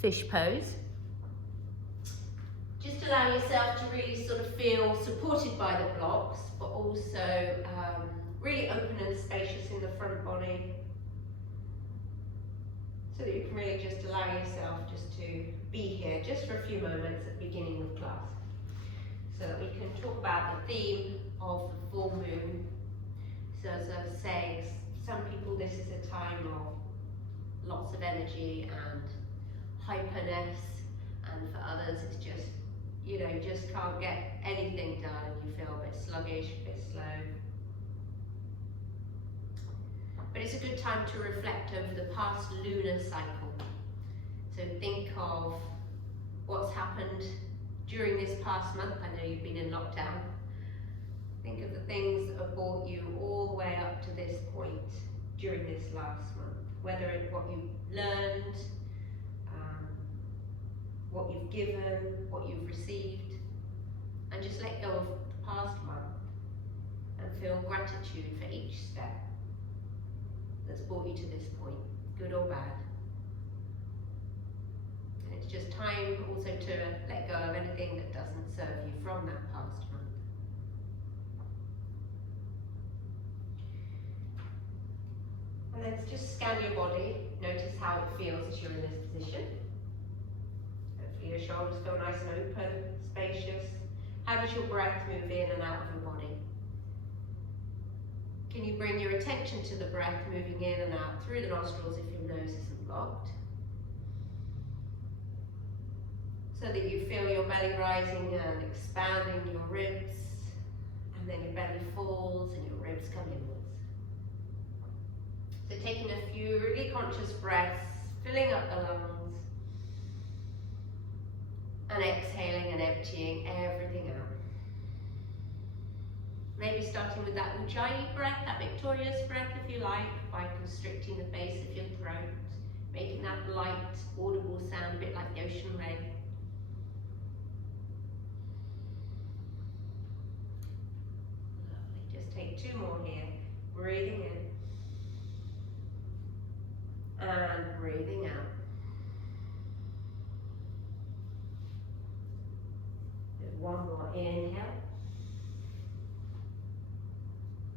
fish pose. Just allow yourself to really sort of feel supported by the blocks, but also really open and spacious in the front body, so that you can really just allow yourself just to be here just for a few moments at the beginning of class, so that we can talk about the theme of the full moon. So as I was saying, some people this is a time of lots of energy and hyperness, and for others it's just, you know, just can't get anything done, you feel a bit sluggish, a bit slow. But it's a good time to reflect over the past lunar cycle. So think of what's happened during this past month. I know you've been in lockdown. Think of the things that have brought you all the way up to this point during this last month. Whether it's what you've learned, what you've given, what you've received. And just let go of the past month and feel gratitude for each step that's brought you to this point, good or bad. And it's just time also to let go of anything that doesn't serve you from that past month. And then just scan your body, notice how it feels as you're in this position. Hopefully your shoulders feel nice and open, spacious. How does your breath move in and out of your body? Can you bring your attention to the breath moving in and out through the nostrils if your nose isn't blocked? So that you feel your belly rising and expanding your ribs, and then your belly falls and your ribs come inwards. So taking a few really conscious breaths, filling up the lungs, and exhaling and emptying everything out. Maybe starting with that Ujjayi breath, that victorious breath if you like, by constricting the base of your throat, making that light, audible sound a bit like the ocean rain. Lovely, just take two more here, breathing in and breathing out. One more inhale.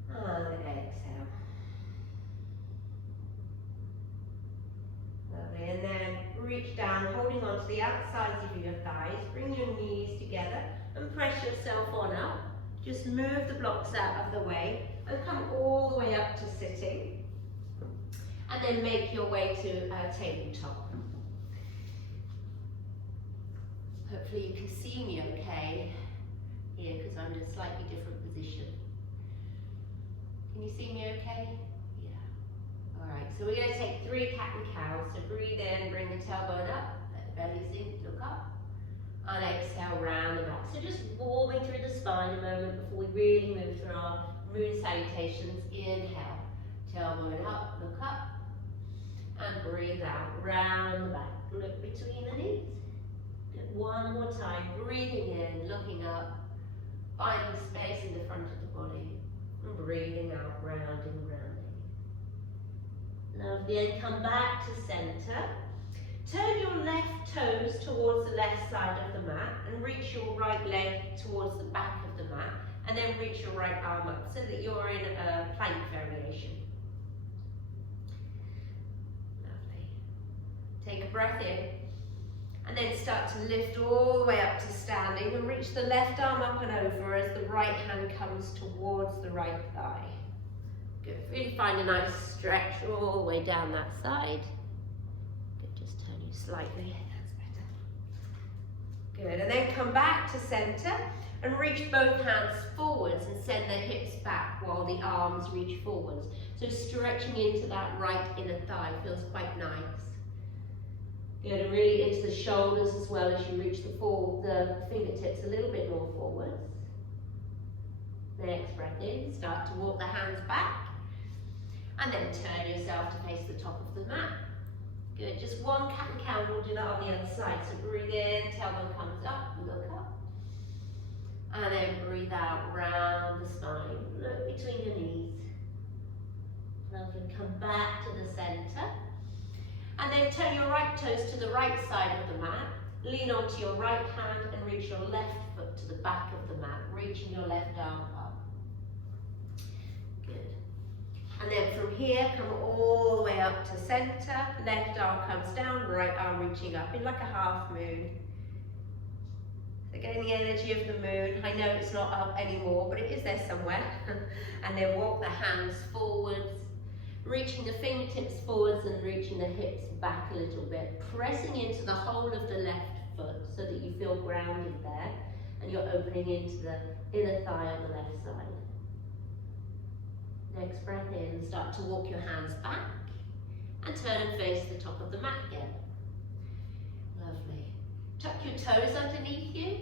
And exhale. Lovely, and then reach down, holding on to the outsides of your thighs. Bring your knees together and press yourself on up. Just move the blocks out of the way and come all the way up to sitting. And then make your way to tabletop. Hopefully you can see me okay here, because I'm in a slightly different position. Can you see me okay? Yeah. Alright, so we're going to take 3 cat and cow. So breathe in, bring the tailbone up, let the belly sink, look up. And exhale, round and back. So just warming through the spine a moment before we really move through our moon salutations. Inhale, tailbone up, look up. And breathe out, round the back. Look between the knees. Good. One more time, breathing in, looking up. Finding space in the front of the body. And breathing out, rounding, rounding. Lovely, and come back to center. Turn your left toes towards the left side of the mat and reach your right leg towards the back of the mat, and then reach your right arm up so that you're in a plank variation. Lovely. Take a breath in. And then start to lift all the way up to standing and reach the left arm up and over as the right hand comes towards the right thigh. Good, really find a nice stretch all the way down that side. Good, just turn you slightly, that's better. Good, and then come back to center and reach both hands forwards and send the hips back while the arms reach forwards. So stretching into that right inner thigh feels quite nice. Good, and really into the shoulders as well as you reach the fingertips a little bit more forwards. Next breath in, start to walk the hands back. And then turn yourself to face the top of the mat. Good, just one cat and cow, we'll do that on the other side. So breathe in, tailbone comes up, look up. And then breathe out, round the spine, look between your knees. Lovely, come back to the center. And then turn your right toes to the right side of the mat. Lean onto your right hand and reach your left foot to the back of the mat, reaching your left arm up. Good. And then from here, come all the way up to center. Left arm comes down, right arm reaching up in like a half moon. So getting the energy of the moon. I know it's not up anymore, but it is there somewhere. And then walk the hands forwards, reaching the fingertips forwards and reaching the hips back a little bit, pressing into the whole of the left foot so that you feel grounded there, and you're opening into the inner thigh on the left side. Next breath in, start to walk your hands back and turn and face the top of the mat again. Lovely. Tuck your toes underneath you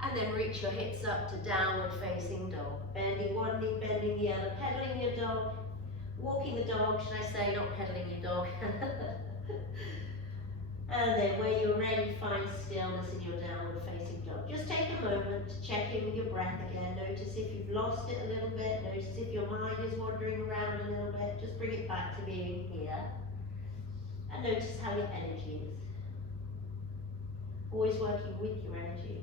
and then reach your hips up to downward facing dog. Bending one knee, bending the other, pedaling your dog. Walking the dog, should I say, not pedaling your dog. And then when you're ready, find stillness in your downward facing dog. Just take a moment to check in with your breath again. Notice if you've lost it a little bit. Notice if your mind is wandering around a little bit. Just bring it back to being here. And notice how your energy is. Always working with your energy.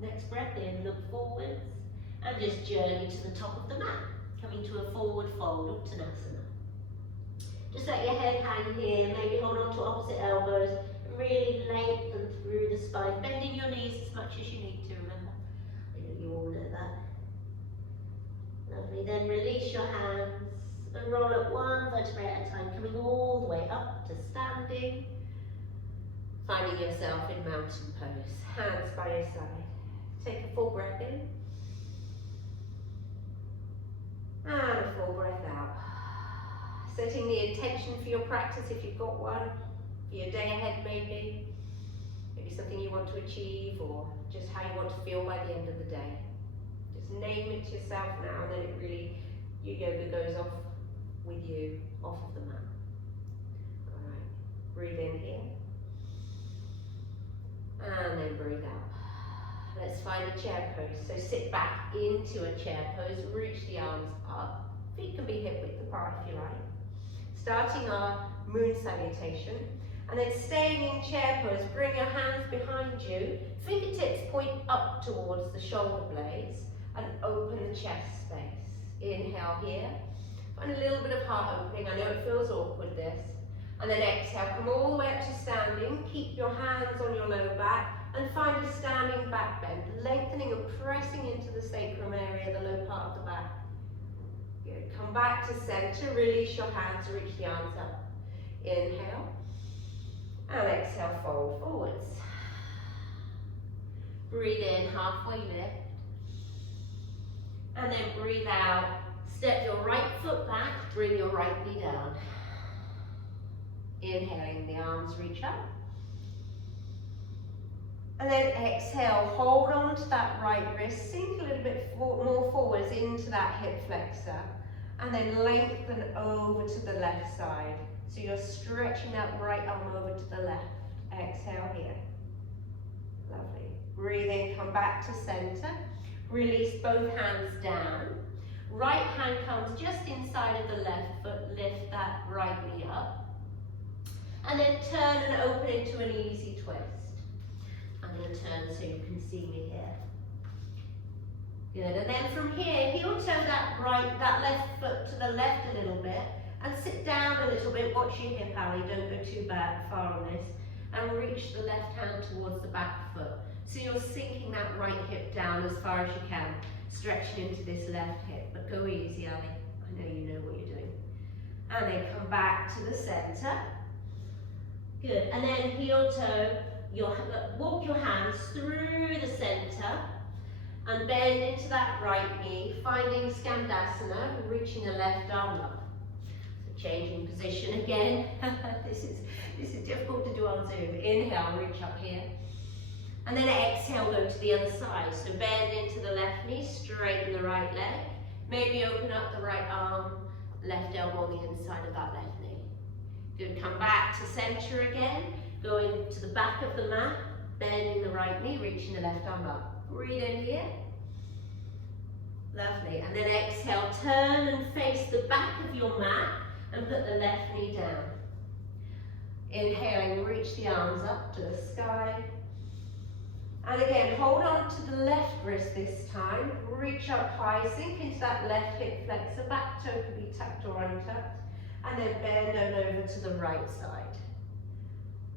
Next breath in, look forwards. And just journey to the top of the mat. Coming to a forward fold, Uttanasana. Just let your head hang here, maybe hold on to opposite elbows, and really lengthen through the spine, bending your knees as much as you need to, remember. You all know that. Lovely, then release your hands and roll up one vertebrae at a time, coming all the way up to standing. Finding yourself in mountain pose, hands by your side. Take a full breath in. And a full breath out. Setting the intention for your practice if you've got one, for your day ahead maybe something you want to achieve, or just how you want to feel by the end of the day. Just name it to yourself now, and then it really, your yoga goes off with you, off of the mat. Alright, breathe in here. And then breathe out. Let's find a chair pose. So sit back into a chair pose, reach the arms up. Feet can be hip width apart if you like. Starting our moon salutation. And then staying in chair pose, bring your hands behind you. Fingertips point up towards the shoulder blades and open the chest space. Inhale here. Find a little bit of heart opening. I know it feels awkward this. And then exhale, come all the way up to standing. Keep your hands on your lower back. And find a standing back bend, lengthening and pressing into the sacrum area, the low part of the back. Good. Come back to center, release your hands, reach the arms up. Inhale, and exhale, fold forwards. Breathe in, halfway lift. And then breathe out, step your right foot back, bring your right knee down. Inhaling, the arms reach up. And then exhale, hold on to that right wrist, sink a little bit more forwards into that hip flexor, and then lengthen over to the left side. So you're stretching that right arm over to the left. Exhale here. Lovely. Breathe in, come back to center. Release both hands down. Right hand comes just inside of the left foot, lift that right knee up. And then turn and open into an easy twist. I'm going to turn so you can see me here. Good, and then from here, heel toe that left foot to the left a little bit, and sit down a little bit, watch your hip, Ali, don't go too far on this, and reach the left hand towards the back foot. So you're sinking that right hip down as far as you can, stretching into this left hip, but go easy, Ali, I know you know what you're doing. And then come back to the center. Good, and then heel toe, walk your hands through the center and bend into that right knee, finding Skandasana, reaching the left arm up. So changing position again. This is difficult to do on Zoom. Inhale, reach up here. And then exhale, go to the other side. So bend into the left knee, straighten the right leg. Maybe open up the right arm, left elbow on the inside of that left knee. Good, come back to center again. Going to the back of the mat, bending the right knee, reaching the left arm up. Breathe in here. Lovely. And then exhale, turn and face the back of your mat and put the left knee down. Inhaling, reach the arms up to the sky. And again, hold on to the left wrist this time. Reach up high, sink into that left hip flexor. Back toe could be tucked or untucked. And then bend on over to the right side.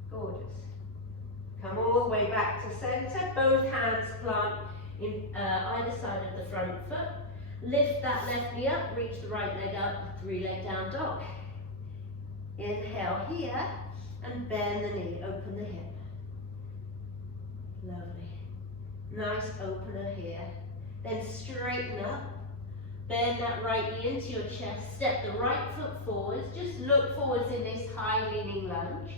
Gorgeous. Come all the way back to center. Both hands plant in either side of the front foot. Lift that left knee up, reach the right leg up, three-leg down dog. Inhale here, and bend the knee, open the hip. Lovely. Nice opener here. Then straighten up. Bend that right knee into your chest. Step the right foot forwards. Just look forwards in this high leaning lunge.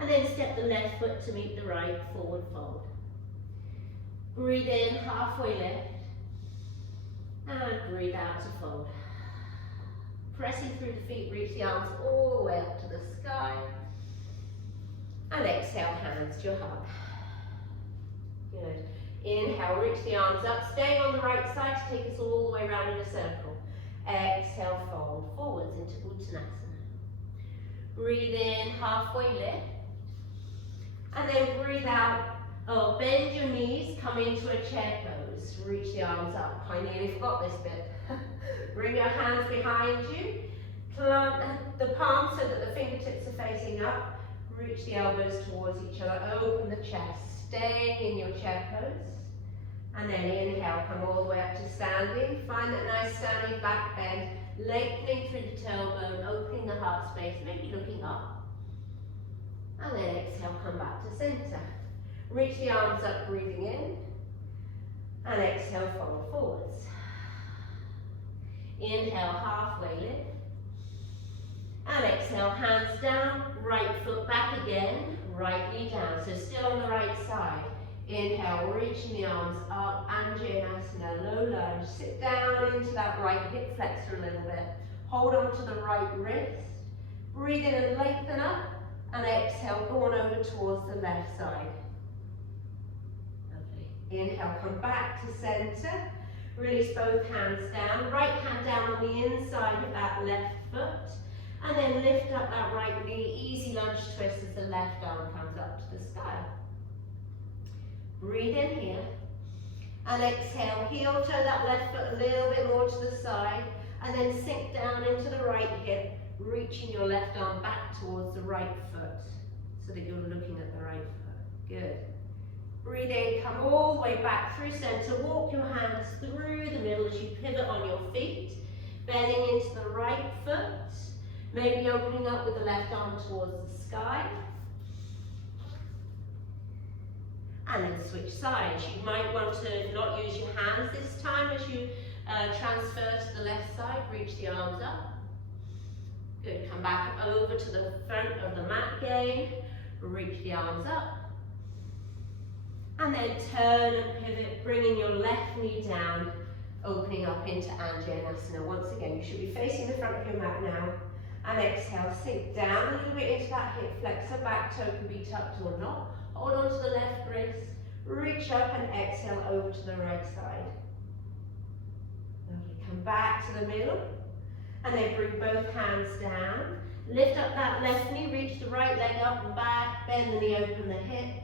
And then step the left foot to meet the right, forward fold. Breathe in, halfway lift. And breathe out to fold. Pressing through the feet, reach the arms all the way up to the sky. And exhale, hands to your heart. Good. Inhale, reach the arms up, staying on the right side to take us all the way around in a circle. Exhale, fold forwards into Uttanasana. Breathe in, halfway lift. And then breathe out. Oh, bend your knees, come into a chair pose. Reach the arms up. I nearly forgot this bit. Bring your hands behind you. Plant the palms so that the fingertips are facing up. Reach the elbows towards each other. Open the chest. Staying in your chair pose. And then inhale, come all the way up to standing. Find that nice standing back bend. Lengthening through the tailbone, opening the heart space, maybe looking up. And then exhale, come back to center. Reach the arms up, breathing in. And exhale, fold forwards. Inhale, halfway lift. And exhale, hands down, right foot back again, right knee down. So still on the right side. Inhale, reaching the arms up, Anjaneyasana, low lunge. Sit down into that right hip flexor a little bit. Hold on to the right wrist. Breathe in and lengthen up. And exhale, go on over towards the left side. Lovely. Inhale, come back to center. Release both hands down. Right hand down on the inside of that left foot. And then lift up that right knee. Easy lunge twist as the left arm comes up to the sky. Breathe in here. And exhale, heel toe that left foot a little bit more to the side. And then sink down into the right hip. Reaching your left arm back towards the right foot so that you're looking at the right foot. Good. Breathe in, come all the way back through center. Walk your hands through the middle as you pivot on your feet. Bending into the right foot. Maybe opening up with the left arm towards the sky. And then switch sides. You might want to not use your hands this time as you transfer to the left side. Reach the arms up. Good, come back over to the front of the mat again. Reach the arms up. And then turn and pivot, bringing your left knee down, opening up into Anjaneyasana. Once again, you should be facing the front of your mat now. And exhale, sink down a little bit into that hip flexor. Back toe can be tucked or not. Hold on to the left wrist. Reach up and exhale over to the right side. Lovely, come back to the middle. And then bring both hands down. Lift up that left knee, reach the right leg up and back. Bend the knee, open the hip.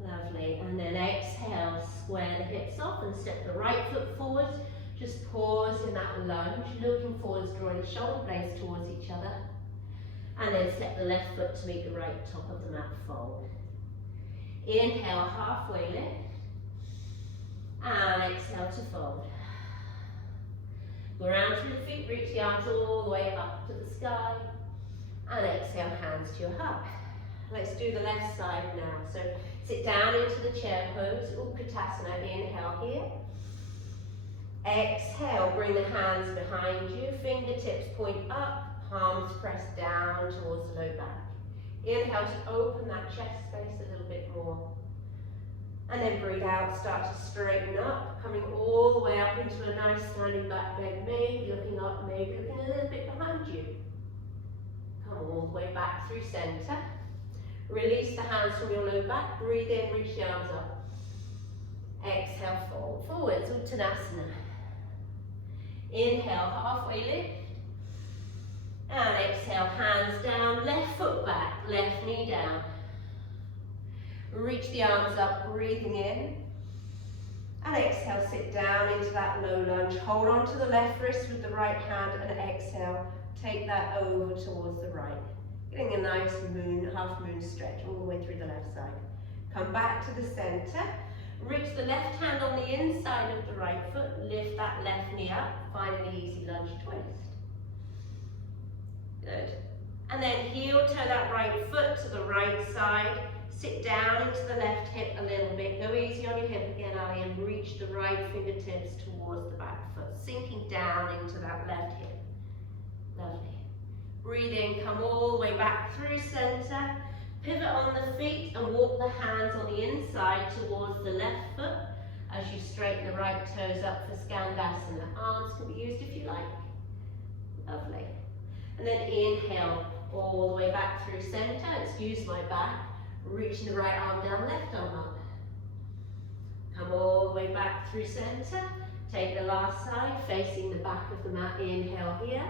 Lovely. And then exhale, square the hips off and step the right foot forward. Just pause in that lunge, looking forwards, drawing the shoulder blades towards each other. And then step the left foot to meet the right top of the mat, fold. Inhale, halfway lift. And exhale to fold. Go around through the feet, reach the arms all the way up to the sky. And exhale, hands to your heart. Let's do the left side now. So sit down into the chair pose, Utkatasana. Inhale here. Exhale, bring the hands behind you, fingertips point up, palms press down towards the low back. Inhale to open that chest space a little bit more. And then breathe out, start to straighten up, coming all the way up into a nice standing back bend, maybe looking up, maybe looking a little bit behind you. Come all the way back through center. Release the hands from your low back, breathe in, reach the arms up. Exhale, fold forwards, Uttanasana. Inhale, halfway lift. And exhale, hands down, left foot back, left knee down. Reach the arms up, breathing in. And exhale, sit down into that low lunge. Hold on to the left wrist with the right hand and exhale, take that over towards the right. Getting a nice moon, half moon stretch all the way through the left side. Come back to the center. Reach the left hand on the inside of the right foot. Lift that left knee up. Find an easy lunge twist. Good. And then heel toe that right foot to the right side. Sit down into the left hip a little bit. Go easy on your hip again, Ali, and reach the right fingertips towards the back foot. Sinking down into that left hip. Lovely. Breathe in, come all the way back through center. Pivot on the feet and walk the hands on the inside towards the left foot as you straighten the right toes up for Skandasana. Arms can be used if you like. Lovely. And then inhale all the way back through center. Excuse my back. Reaching the right arm down, left arm up. Come all the way back through center. Take the last side, facing the back of the mat. Inhale here.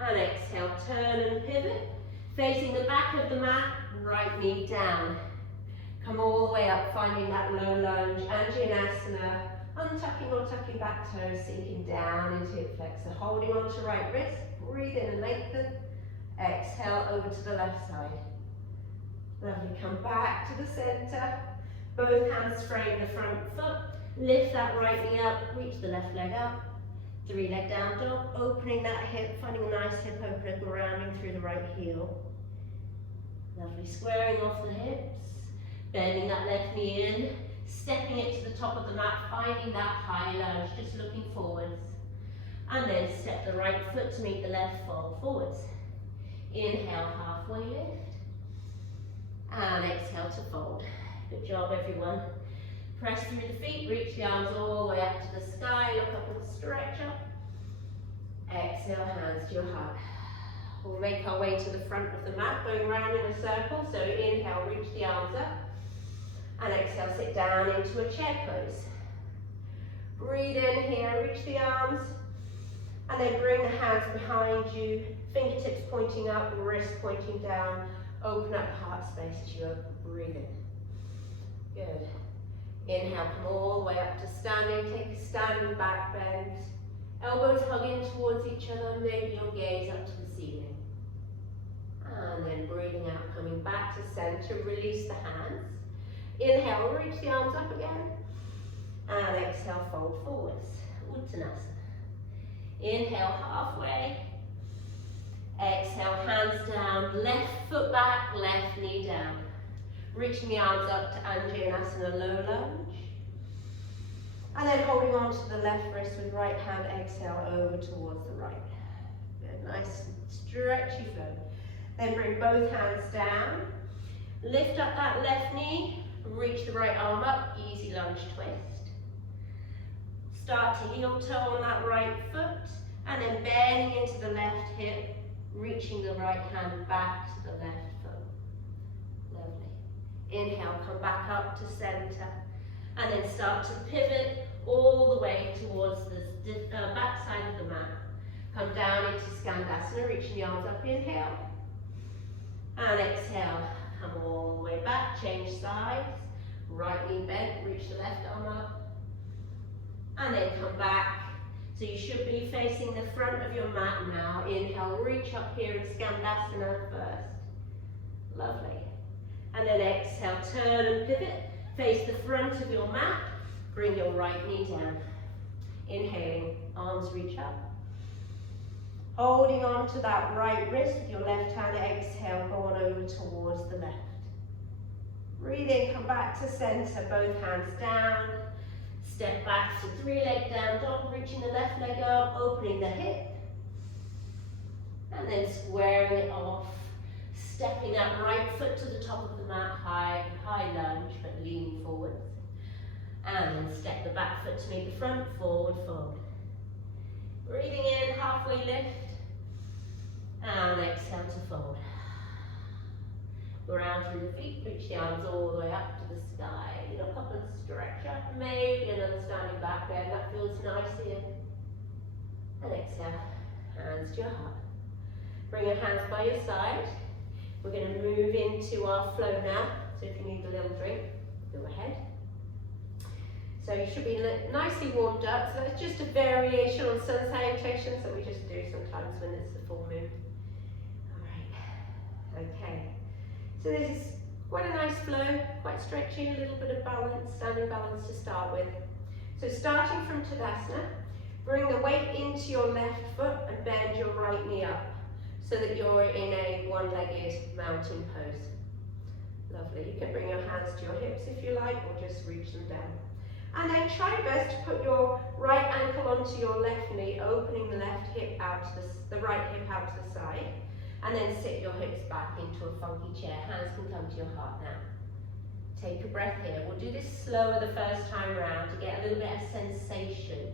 And exhale, turn and pivot. Facing the back of the mat, right knee down. Come all the way up, finding that low lunge, Anjaneyasana. Untucking or tucking back toes, sinking down into hip flexor. Holding on to right wrist, breathe in and lengthen. Exhale over to the left side. Lovely, come back to the center. Both hands frame the front foot. Lift that right knee up, reach the left leg up. 3-leg down dog, opening that hip, finding a nice hip opener, grounding through the right heel. Lovely, squaring off the hips, bending that left knee in, stepping it to the top of the mat, finding that high lunge, just looking forwards. And then step the right foot to meet the left, fold forwards. Inhale, halfway lift. And exhale to fold. Good job, everyone. Press through the feet, reach the arms all the way up to the sky, look up and stretch up. Exhale, hands to your heart. We'll make our way to the front of the mat, going round in a circle. So inhale, reach the arms up. And exhale, sit down into a chair pose. Breathe in here, reach the arms. And then bring the hands behind you, fingertips pointing up, wrist pointing down. Open up heart space as you breathe in. Good. Inhale, come all the way up to standing. Take a standing back bend. Elbows hug in towards each other. Maybe your gaze up to the ceiling. And then breathing out, coming back to center. Release the hands. Inhale, reach the arms up again. And exhale, fold forwards. Uttanasana. Inhale, halfway. Exhale, hands down. Left foot back, left knee down. Reaching the arms up to Anjaneyasana, low lunge. And then holding on to the left wrist with right hand, exhale over towards the right. Good, nice stretchy flow. Then bring both hands down. Lift up that left knee, reach the right arm up, easy lunge twist. Start to heel toe on that right foot, and then bending into the left hip, reaching the right hand back to the left foot. Lovely. Inhale, come back up to center, and then start to pivot all the way towards the back side of the mat. Come down into Skandasana, reaching the arms up, inhale, and exhale. Come all the way back, change sides, right knee bent, reach the left arm up, and then come back. So you should be facing the front of your mat now. Inhale, reach up here in Skandasana first. Lovely. And then exhale, turn and pivot. Face the front of your mat. Bring your right knee down. Inhaling, arms reach up. Holding on to that right wrist with your left hand. Exhale, go on over towards the left. Breathe in, come back to center, both hands down. Step back to 3-leg down dog, reaching the left leg up, opening the hip. And then squaring it off. Stepping that right foot to the top of the mat, high lunge, but leaning forwards. And then step the back foot to meet the front, forward fold. Breathing in, halfway lift. And exhale to fold. Ground through the feet, reach the arms all the way up to the sky. Look up and stretch up. Maybe another standing back bend. That feels nice here. And exhale, hands to your heart. Bring your hands by your side. We're going to move into our flow now. So if you need a little drink, go ahead. So you should be nicely warmed up. So that's just a variation on sun salutations that we just do sometimes when it's the full moon. All right. Okay. So this is quite a nice flow, quite stretchy, a little bit of balance, standing balance to start with. So starting from Tadasana, bring the weight into your left foot and bend your right knee up so that you're in a one-legged mountain pose. Lovely. You can bring your hands to your hips if you like, or just reach them down. And then try your best to put your right ankle onto your left knee, opening the left hip out to the right hip out to the side. And then sit your hips back into a funky chair. Hands can come to your heart now. Take a breath here. We'll do this slower the first time round to get a little bit of sensation.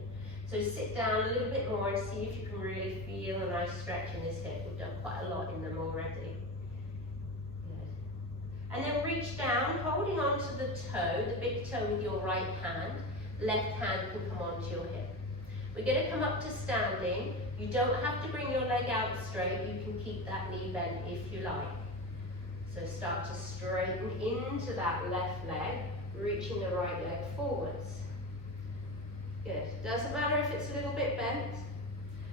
So sit down a little bit more and see if you can really feel a nice stretch in this hip. We've done quite a lot in them already. Good. And then reach down, holding onto the toe, the big toe with your right hand. Left hand can come onto your hip. We're going to come up to standing. You don't have to bring your leg out straight. You can keep that knee bent if you like. So start to straighten into that left leg, reaching the right leg forwards. Good. Doesn't matter if it's a little bit bent.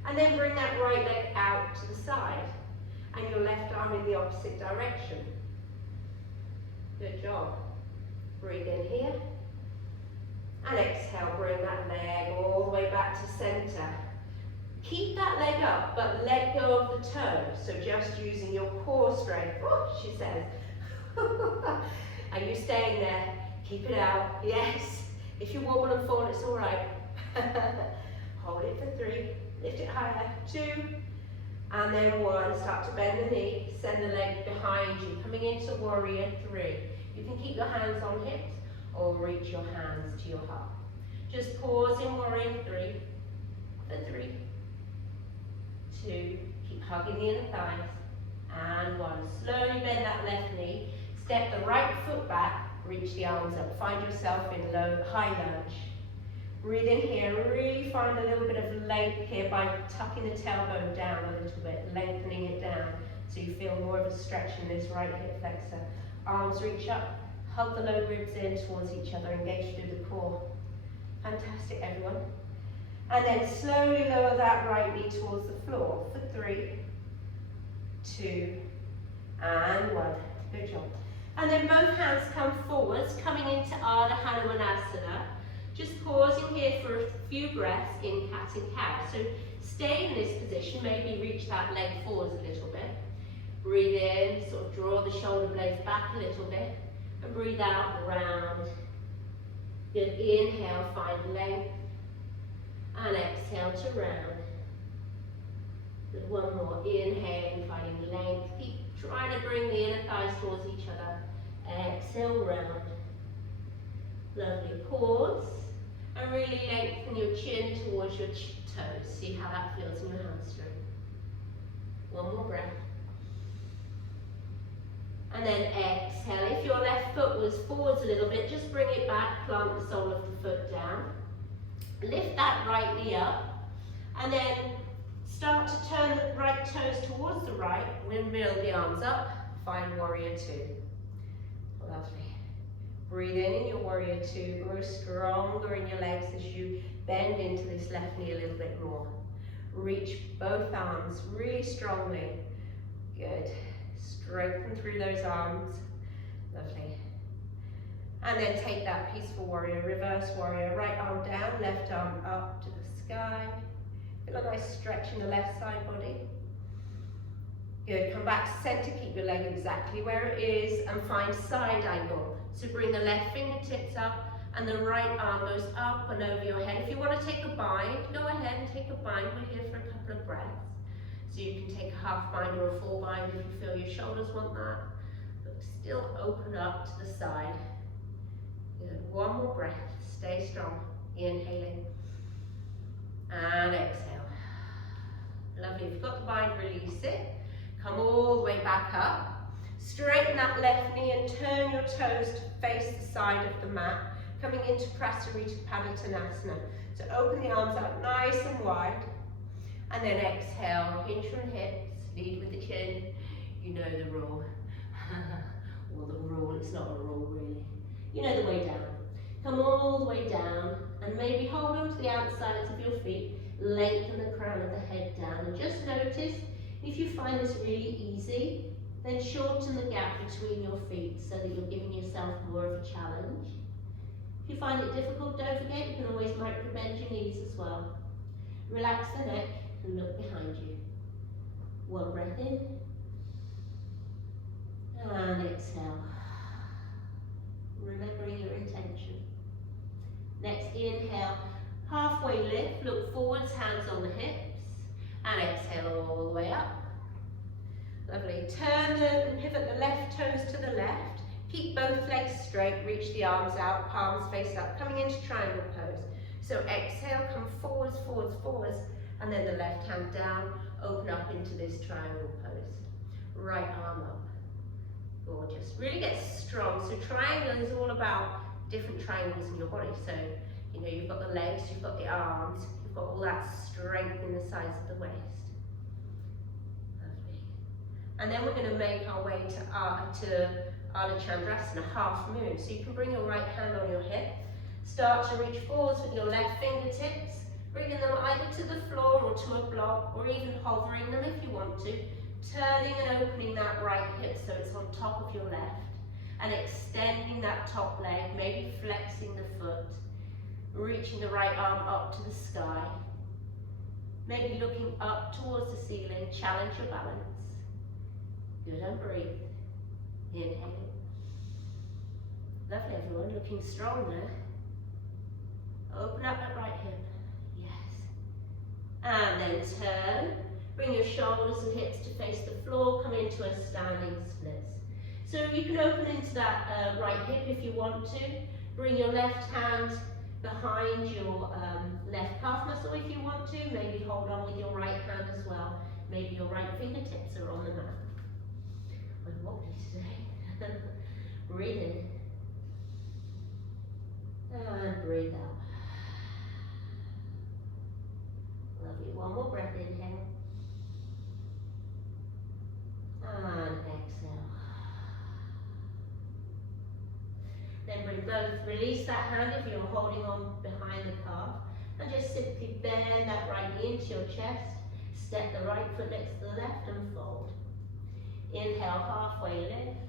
And then bring that right leg out to the side. And your left arm in the opposite direction. Good job. Breathe in here. And exhale, bring that leg all the way back to center. Keep that leg up, but let go of the toe. So just using your core strength. Oh, she says. Are you staying there? Keep it out. Yes. If you wobble and fall, it's all right. Hold it for 3. Lift it higher. 2. And then 1. Start to bend the knee. Send the leg behind you. Coming into warrior 3. You can keep your hands on hips or reach your hands to your heart. Just pause in warrior 3. For 3. 2, keep hugging the inner thighs, and 1. Slowly bend that left knee, step the right foot back, reach the arms up, find yourself in high lunge. Breathe in here, really find a little bit of length here by tucking the tailbone down a little bit, lengthening it down so you feel more of a stretch in this right hip flexor. Arms reach up, hug the low ribs in towards each other, engage through the core. Fantastic, everyone. And then slowly lower that right knee towards the floor for 3, 2, and 1. Good job. And then both hands come forwards, coming into Ardha Hanumanasana. Just pausing here for a few breaths in cat and cow. So stay in this position, maybe reach that leg forwards a little bit. Breathe in, sort of draw the shoulder blades back a little bit. And breathe out, round. Good, inhale, find length. And exhale to round. Good, 1 more. Inhaling, finding length. Keep trying to bring the inner thighs towards each other. Exhale, round. Lovely. Pause. And really lengthen your chin towards your toes. See how that feels in your hamstring. 1 more breath. And then exhale. If your left foot was forwards a little bit, just bring it back. Plant the sole of the foot down. Lift that right knee up, and then start to turn the right toes towards the right, windmill the arms up, find warrior 2. Lovely. Breathe in your warrior 2, grow stronger in your legs as you bend into this left knee a little bit more. Reach both arms really strongly. Good. Strengthen through those arms. Lovely. And then take that peaceful warrior, reverse warrior, right arm down, left arm up to the sky. Feel a nice stretch in the left side body. Good, come back to center, keep your leg exactly where it is and find side angle. So bring the left fingertips up and the right arm goes up and over your head. If you want to take a bind, go ahead and take a bind. We're here for a couple of breaths. So you can take a half bind or a full bind if you feel your shoulders want that. But still open up to the side. Good. 1 more breath. Stay strong. Inhaling. And exhale. Lovely. If you've got the bind, release it. Come all the way back up. Straighten that left knee and turn your toes to face the side of the mat. Coming into Prasarita Padottanasana. So open the arms out nice and wide. And then exhale. Hinge from hips. Lead with the chin. You know the rule. Well, the rule, it's not a rule really. You know the way down. Come all the way down and maybe hold on to the outsides of your feet. Lengthen the crown of the head down and just notice if you find this really easy, then shorten the gap between your feet so that you're giving yourself more of a challenge. If you find it difficult, don't forget you can always micro bend your knees as well. Relax the neck and look behind you. One breath in and exhale. Remembering your intention. Next, inhale, halfway lift, look forwards, hands on the hips, and exhale all the way up. Lovely. Turn and pivot the left toes to the left. Keep both legs straight, reach the arms out, palms face up, coming into triangle pose. So exhale, come forwards, forwards, forwards, and then the left hand down, open up into this triangle pose. Right arm up. Gorgeous. Really get strong. So triangle is all about different triangles in your body. So, you know, you've got the legs, you've got the arms, you've got all that strength in the sides of the waist. Lovely. And then we're going to make our way to Ardha Chandrasana, half moon. So you can bring your right hand on your hip, start to reach forwards with your left fingertips, bringing them either to the floor or to a block, or even hovering them if you want to, turning and opening that right hip so it's on top of your left, and extending that top leg, maybe flexing the foot, reaching the right arm up to the sky, maybe looking up towards the ceiling, challenge your balance. Good, and breathe. Inhale. Lovely, everyone, looking strong there. Open up that right hip. Yes. And then turn. Bring your shoulders and hips to face the floor. Come into a standing splits. So you can open into that right hip if you want to. Bring your left hand behind your left calf muscle if you want to. Maybe hold on with your right hand as well. Maybe your right fingertips are on the mat. I'm wobbly today. Breathe in. And breathe out. Lovely. One more breath, inhale. And exhale. Then bring both, release that hand if you're holding on behind the calf, and just simply bend that right knee into your chest, step the right foot next to the left and fold. Inhale, halfway lift,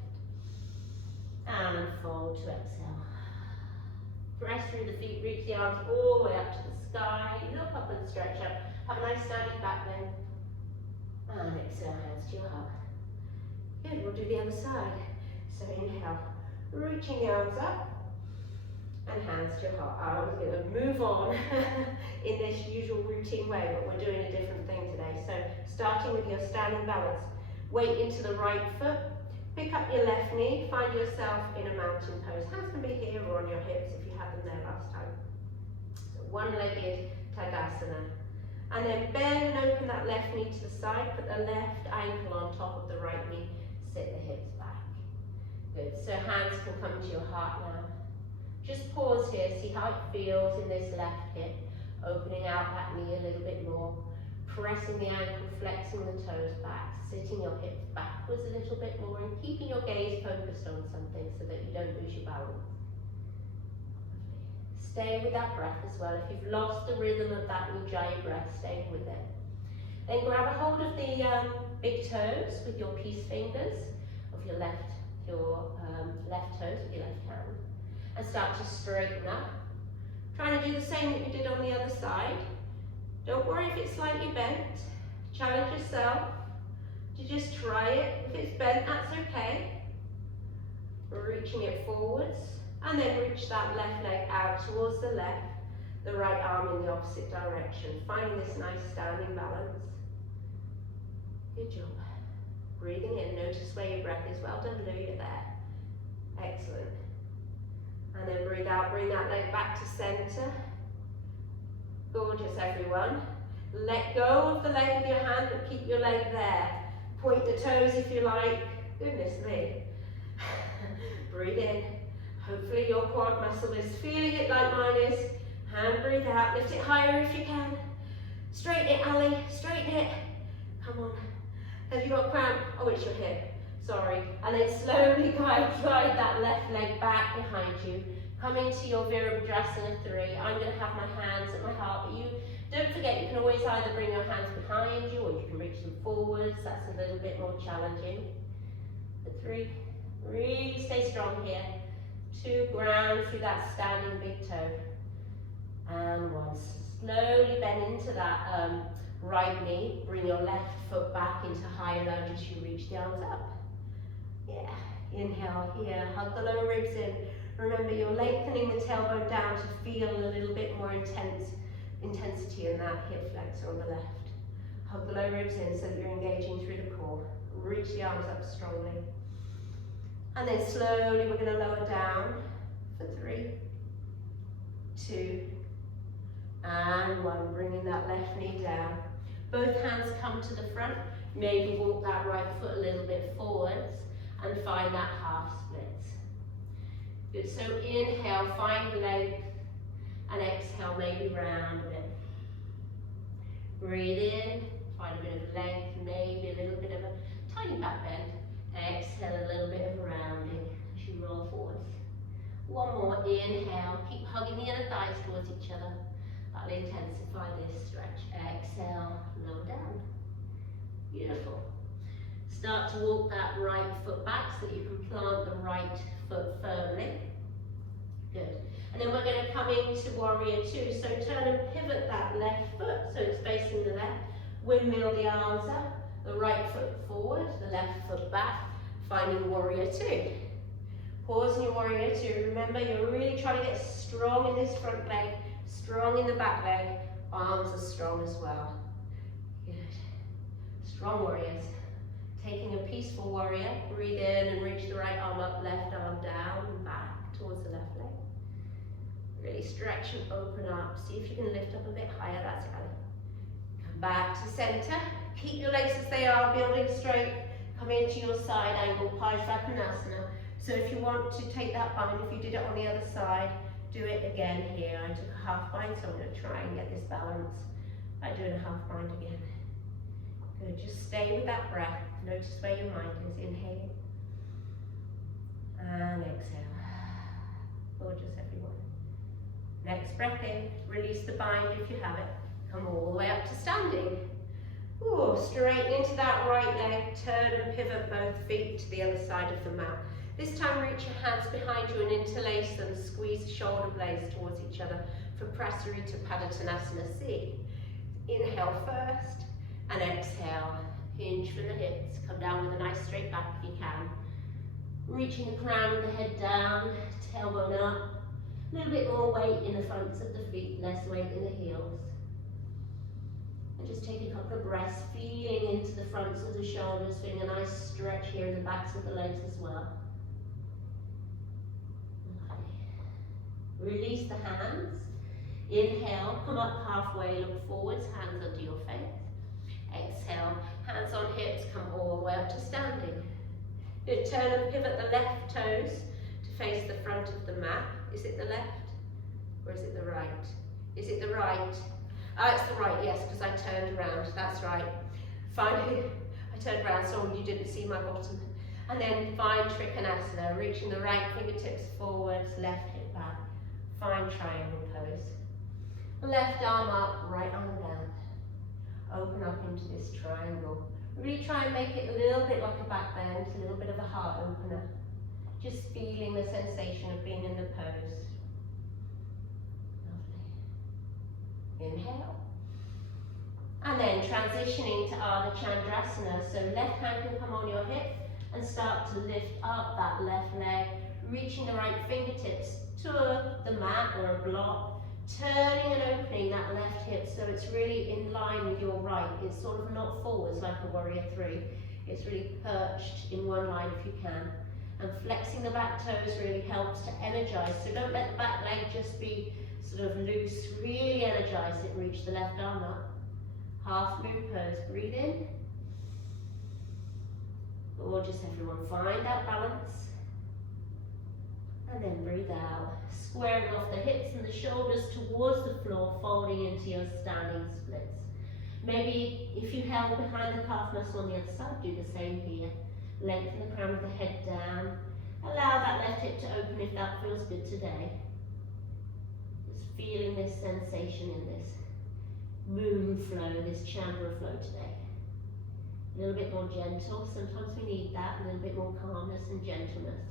and fold to exhale. Press through the feet, reach the arms all the way up to the sky, look up and stretch up, have a nice standing back bend, and exhale, hands to your heart. Good, we'll do the other side. So inhale, reaching the arms up, and hands to your heart. I was going to move on in this usual routine way, but we're doing a different thing today. So starting with your standing balance, weight into the right foot, pick up your left knee, find yourself in a mountain pose. Hands can be here or on your hips if you had them there last time. So one-legged Tadasana. And then bend and open that left knee to the side, put the left ankle on top of the right knee, sit the hips back. Good, so hands can come to your heart now. Just pause here, see how it feels in this left hip, opening out that knee a little bit more, pressing the ankle, flexing the toes back, sitting your hips backwards a little bit more, and keeping your gaze focused on something so that you don't lose your balance. Stay with that breath as well. If you've lost the rhythm of that Ujjayi breath, stay with it. Then grab a hold of the big toes with your peace fingers of your left toes with your left hand, and start to straighten up. Trying to do the same that you did on the other side. Don't worry if it's slightly bent. Challenge yourself to just try it. If it's bent, that's okay. Reaching it forwards, and then reach that left leg out towards the left, the right arm in the opposite direction. Finding this nice standing balance. Good job. Breathing in, notice where your breath is. Well done, Lou, you're there. Excellent. And then breathe out, bring that leg back to center. Gorgeous, everyone. Let go of the leg with your hand, but keep your leg there. Point the toes if you like. Goodness me. Breathe in. Hopefully your quad muscle is feeling it like mine is. And breathe out, lift it higher if you can. Straighten it, Ali, straighten it. Come on. Have you got cramp? Oh, it's your hip. Sorry. And then slowly glide that left leg back behind you. Come into your Virabhadrasana 3. I'm going to have my hands at my heart, but you don't forget you can always either bring your hands behind you or you can reach them forwards. That's a little bit more challenging. For 3. Really stay strong here. 2, ground through that standing big toe. And 1. Slowly bend into that right knee. Bring your left foot back into high lunge as you reach the arms up. Yeah. Inhale here. Hug the lower ribs in. Remember, you're lengthening the tailbone down to feel a little bit more intensity in that hip flexor on the left. Hug the lower ribs in so that you're engaging through the core. Reach the arms up strongly. And then slowly we're going to lower down for 3, 2, and 1. Bringing that left knee down. Both hands come to the front. Maybe walk that right foot a little bit forwards and find that half split. Good, so inhale, find length, and exhale, maybe round a bit. Breathe in, find a bit of length, maybe a little bit of a tiny back bend. Exhale, a little bit of rounding as you roll forwards. 1 more, inhale, keep hugging the inner thighs towards each other. That'll intensify this stretch. Exhale, lower down. Beautiful. Start to walk that right foot back so that you can plant the right foot firmly. Good. And then we're going to come into warrior 2. So turn and pivot that left foot so it's facing the left. Windmill the arms up. The right foot forward, the left foot back. Finding warrior 2. Pause in your warrior 2. Remember, you're really trying to get strong in this front leg, strong in the back leg. Arms are strong as well. Good. Strong warriors. Taking a peaceful warrior, breathe in and reach the right arm up, left arm down and back towards the left leg. Really stretch and open up. See if you can lift up a bit higher, that's it. Come back to center. Keep your legs as they are, building straight. Come into your side angle, Parsvakonasana. So if you want to take that bind, if you did it on the other side, do it again here. I took a half bind, so I'm going to try and get this balance by doing a half bind again. Good, just stay with that breath. Notice where your mind is. Inhale. And exhale. Gorgeous, everyone. Next breath in. Release the bind if you have it. Come all the way up to standing. Ooh, straighten into that right leg. Turn and pivot both feet to the other side of the mat. This time reach your hands behind you and interlace them. Squeeze the shoulder blades towards each other for Prasarita Padottanasana C. Inhale first. And exhale, hinge from the hips, come down with a nice straight back if you can. Reaching the crown of the head down, tailbone up. A little bit more weight in the fronts of the feet, less weight in the heels. And just take a couple of breaths, feeling into the fronts of the shoulders, feeling a nice stretch here in the backs of the legs as well. Okay. Release the hands. Inhale, come up halfway, look forwards, hands under your face. Exhale, hands on hips, come all the way up to standing. Good, turn and pivot the left toes to face the front of the mat. Is it the left or is it the right? Is it the right? It's the right, yes, because I turned around, that's right. Finally, I turned around so you didn't see my bottom. And then find Trikonasana, reaching the right fingertips forwards, left hip back. Find triangle pose. Left arm up, right arm down. Open up into this triangle. Really try and make it a little bit like a back bend, a little bit of a heart opener. Just feeling the sensation of being in the pose. Lovely. Inhale. And then transitioning to Ardha Chandrasana. So left hand can come on your hip and start to lift up that left leg, reaching the right fingertips to the mat or a block. Turning and opening that left hip so it's really in line with your right. It's sort of not forwards like a warrior 3. It's really perched in one line if you can. And flexing the back toes really helps to energize. So don't let the back leg just be sort of loose. Really energize it. Reach the left arm up. Half moon pose. Breathe in. Gorgeous, everyone. Find that balance. And then breathe out, squaring off the hips and the shoulders towards the floor, folding into your standing splits. Maybe if you held behind the calf muscle on the other side, do the same here. Lengthen the crown of the head down. Allow that left hip to open if that feels good today. Just feeling this sensation in this moon flow, this Chandra flow today. A little bit more gentle. Sometimes we need that. A little bit more calmness and gentleness.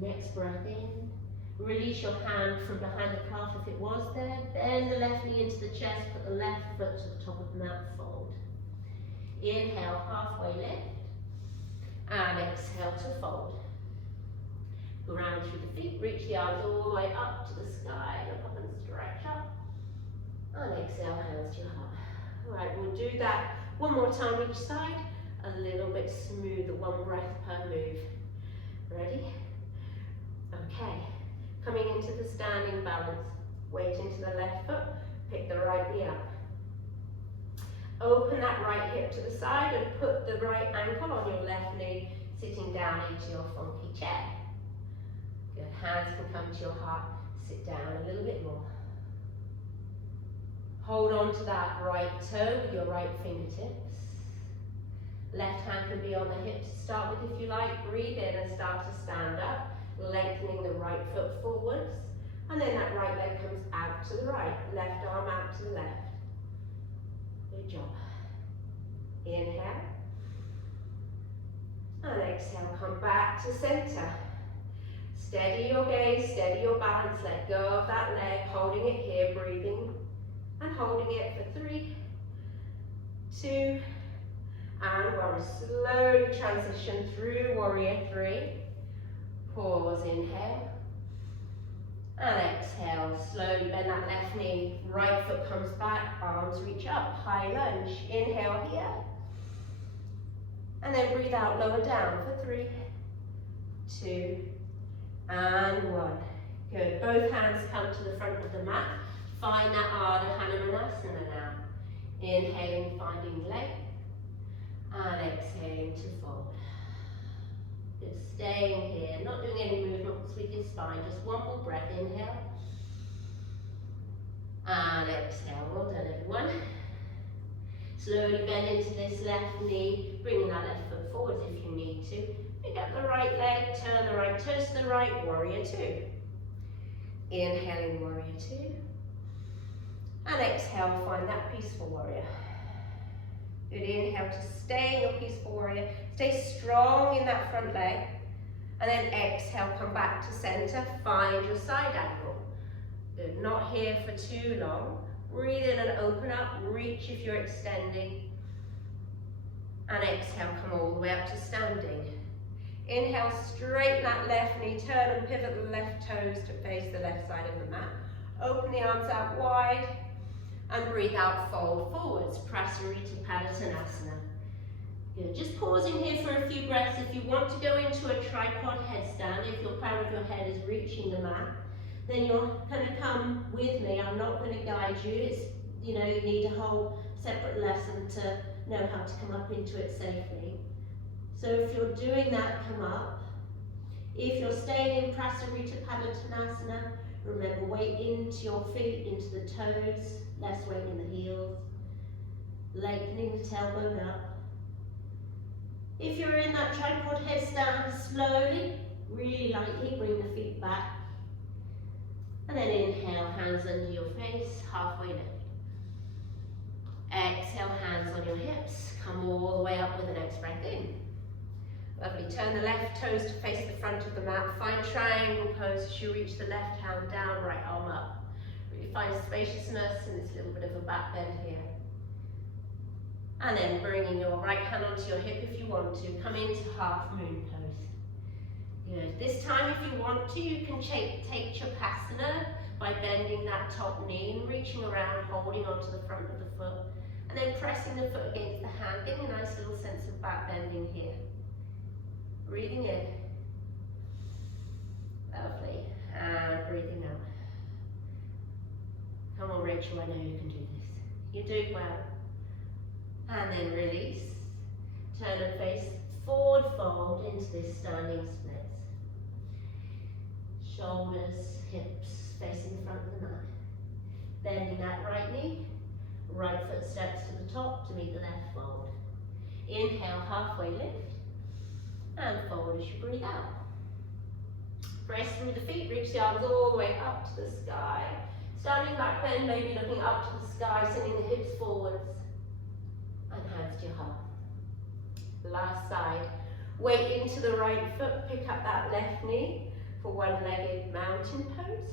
Next breath in. Release your hand from behind the calf if it was there. Bend the left knee into the chest. Put the left foot to the top of the mat. Fold. Inhale, halfway lift. And exhale to fold. Ground through the feet. Reach the arms all the way up to the sky. Look up and stretch up. And exhale, hands to your heart. Alright, we'll do that one more time each side. A little bit smoother. One breath per move. Ready? Okay. Coming into the standing balance, weight into the left foot, pick the right knee up. Open that right hip to the side and put the right ankle on your left knee, sitting down into your funky chair. Good, hands can come to your heart, sit down a little bit more. Hold on to that right toe with your right fingertips. Left hand can be on the hip to start with if you like. Breathe in and start to stand up. Lengthening the right foot forwards, and then that right leg comes out to the right, left arm out to the left. Good job. Inhale, and exhale, come back to center. Steady your gaze, steady your balance, let go of that leg, holding it here, breathing, and holding it for 3, 2, and 1. Slowly transition through Warrior 3. Pause, inhale, and exhale. Slowly bend that left knee, right foot comes back, arms reach up, high lunge. Inhale here, and then breathe out, lower down for 3, 2, and 1. Good, both hands come to the front of the mat. Find that Ardha Hanumanasana now. Inhaling, finding length, and exhaling to fold. Good, staying here, not doing any movements with your spine, just one more breath. Inhale, and exhale. Well done, everyone. Slowly bend into this left knee, bringing that left foot forward if you need to. Pick up the right leg, turn the right toes to the right, Warrior 2. Inhaling, Warrior 2. And exhale, find that Peaceful Warrior. Good, inhale to stay in your Peaceful Warrior. Stay strong in that front leg. And then exhale, come back to center. Find your side angle. Good, not here for too long. Breathe in and open up. Reach if you're extending. And exhale, come all the way up to standing. Inhale, straighten that left knee. Turn and pivot the left toes to face the left side of the mat. Open the arms out wide. And breathe out, fold forwards, Prasarita Padottanasana. Good, just pausing here for a few breaths. If you want to go into a tripod headstand, if your crown of your head is reaching the mat, then you're going to come with me. I'm not going to guide you. It's, you need a whole separate lesson to know how to come up into it safely. So if you're doing that, come up. If you're staying in Prasarita Padottanasana, remember, weight into your feet, into the toes, less weight in the heels. Lengthening the tailbone up. If you're in that tripod headstand, slowly, really lightly, bring the feet back. And then inhale, hands under your face, halfway lift. Exhale, hands on your hips. Come all the way up with the next breath in. Lovely, turn the left toes to face the front of the mat. Find triangle pose as you reach the left hand down, right arm up. Really find spaciousness in this little bit of a back bend here. And then bringing your right hand onto your hip if you want to. Come into half moon pose. Good. This time if you want to, you can take Chapasana by bending that top knee and reaching around, holding onto the front of the foot. And then pressing the foot against the hand, getting a nice little sense of back bending here. Breathing in. Lovely. And breathing out. Come on, Rachel, I know you can do this. You're doing well. And then release. Turn and face forward fold into this standing splits. Shoulders, hips facing the front of the mat. Bending that right knee. Right foot steps to the top to meet the left fold. Inhale, halfway lift, and fold as you breathe out. Press through the feet, reach the arms all the way up to the sky. Standing back bend, maybe looking up to the sky, sending the hips forwards, and hands to your heart. Last side, weight into the right foot, pick up that left knee for one-legged mountain pose.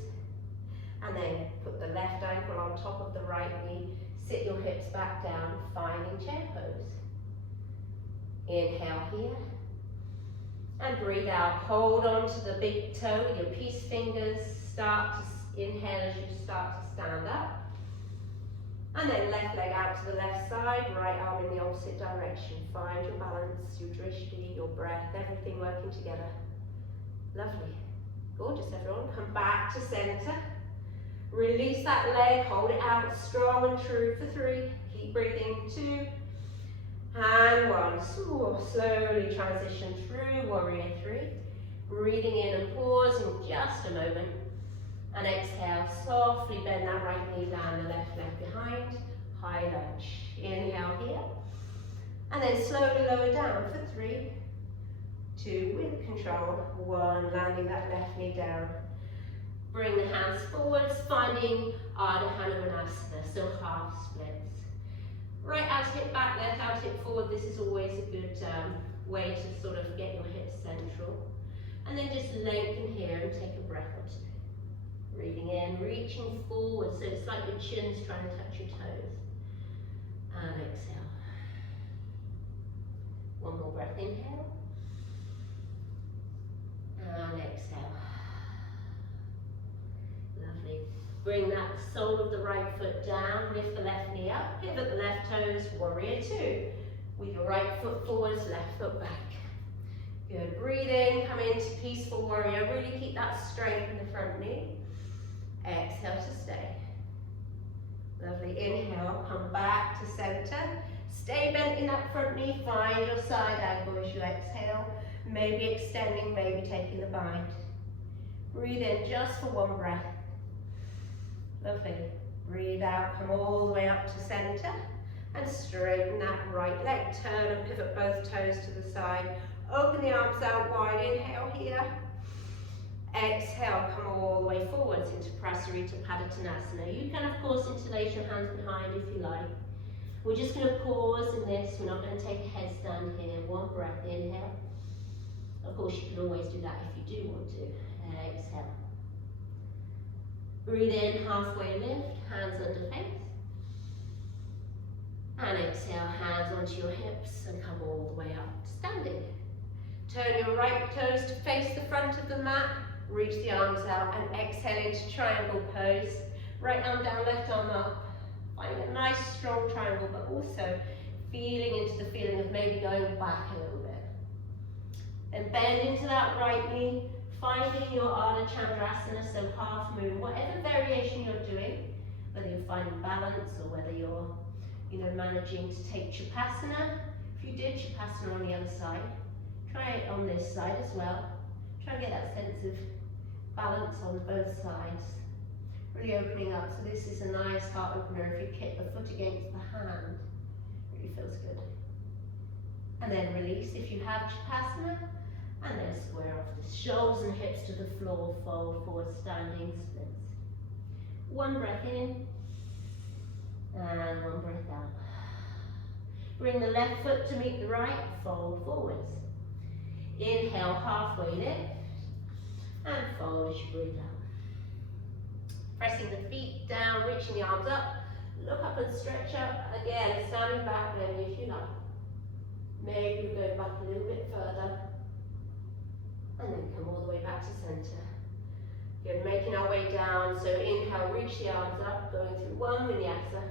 And then put the left ankle on top of the right knee, sit your hips back down, finding chair pose. Inhale here, and breathe out. Hold on to the big toe with your peace fingers. Start to inhale as you start to stand up. And then left leg out to the left side, right arm in the opposite direction. Find your balance, your drishti, your breath, everything working together. Lovely. Gorgeous, everyone. Come back to center. Release that leg, hold it out strong and true for 3. Keep breathing, 2. And 1. Slowly transition through warrior 3. Breathing in and pause in just a moment. And exhale, softly bend that right knee, land the left leg behind. High lunge. Inhale here. And then slowly lower down for 3, 2, with control. 1, landing that left knee down. Bring the hands forwards, finding Ardha Hanumanasana, so half splits. Right out hip back, left out hip forward. This is always a good way to sort of get your hips central. And then just lengthen here and take a breath or 2. Breathing in, reaching forward, so it's like your chin's trying to touch your toes. And exhale. One more breath, inhale. And exhale. Lovely. Bring that sole of the right foot down, lift the left knee up, pivot the left toes, warrior 2. With your right foot forwards, left foot back. Good, breathe in, come into peaceful warrior, really keep that strength in the front knee. Exhale to stay. Lovely, inhale, come back to center. Stay bent in that front knee, find your side angle as you exhale. Maybe extending, maybe taking the bind. Breathe in just for 1 breath. Lovely. Breathe out, come all the way up to center and straighten that right leg. Turn and pivot both toes to the side. Open the arms out wide, inhale here. Exhale, come all the way forwards into Prasarita Padottanasana. You can of course interlace your hands behind if you like. We're just going to pause in this, we're not going to take a headstand here. 1 breath, inhale. Of course you can always do that if you do want to. Exhale. Breathe in, halfway lift, hands under face. And exhale, hands onto your hips and come all the way up to standing. Turn your right toes to face the front of the mat. Reach the arms out and exhale into triangle pose. Right arm down, left arm up. Find a nice strong triangle, but also feeling into the feeling of maybe going back a little bit. And bend into that right knee. Finding your Ardha Chandrasana, so half moon, whatever variation you're doing, whether you're finding balance or whether you're, managing to take Chapasana. If you did Chapasana on the other side, try it on this side as well. Try and get that sense of balance on both sides. Really opening up, so this is a nice heart opener if you kick the foot against the hand. Really feels good. And then release if you have Chapasana. And then square off the shoulders and hips to the floor, fold forward, standing splits. 1 breath in, and 1 breath out. Bring the left foot to meet the right, fold forwards. Inhale, halfway lift, and fold as you breathe out. Pressing the feet down, reaching the arms up, look up and stretch up. Again, standing back then if you like. Maybe go back a little bit further. And then come all the way back to center. Good, making our way down. So inhale, reach the arms up, going through 1 vinyasa.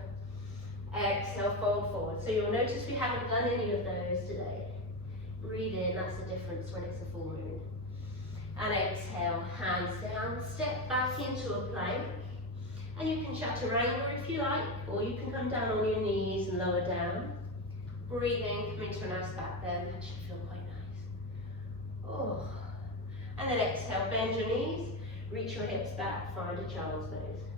Exhale, fold forward. So you'll notice we haven't done any of those today. Breathe in, that's the difference when it's a full moon. And exhale, hands down, step back into a plank. And you can chaturanga if you like, or you can come down on your knees and lower down. Breathe in, come into a nice back bend. That should feel quite nice. Oh. And then exhale, bend your knees, reach your hips back, find a child's pose.